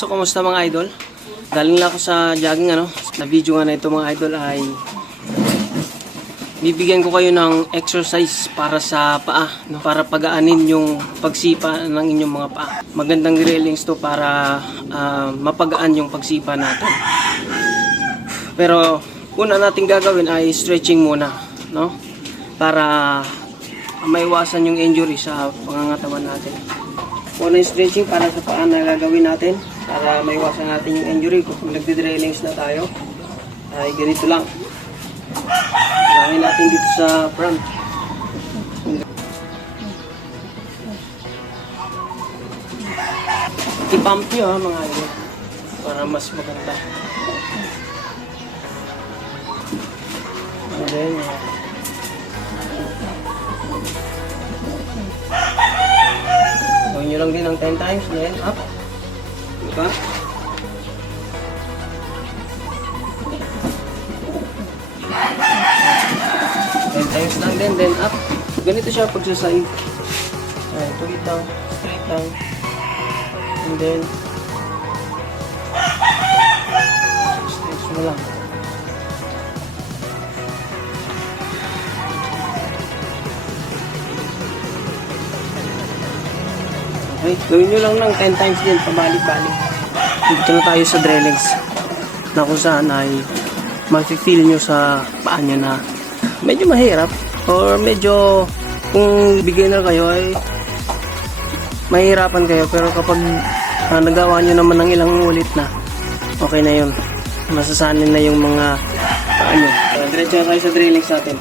So, kumusta mga idol? Galing lang ako sa jogging, na video nga na ito mga idol ay bibigyan ko kayo ng exercise para sa paa, para pagaanin yung pagsipa ng inyong mga paa. Magandang railings to para mapagaan yung pagsipa natin. Pero una natin gagawin ay stretching muna, no? Para maiwasan yung injury sa pangangatawan natin. Una yung stretching para sa paa na gagawin natin para maiwasan natin yung injury. Kung nagdi-railings na tayo ay ganito lang. Lagyan natin dito sa front. I-pump nyo mga idol para mas maganda. And then gawin nyo lang din ng 10 times. Then up. Diba? 10 times lang din, then up. Ganito siya pag sa side. Ayan, tuwid lang, straight lang. And then stretch mo lang. Okay, gawin nyo lang ng 10 times din, pabalik-balik. Dito na tayo sa drillings na kung saan ay ma-feel nyo sa paa nyo na medyo mahirap or medyo kung beginner kayo ay mahirapan kayo, pero kapag nagawa nyo naman ng ilang ulit na, okay na yun, masasanin na yung mga paa nyo. Diretso na tayo sa drillings natin.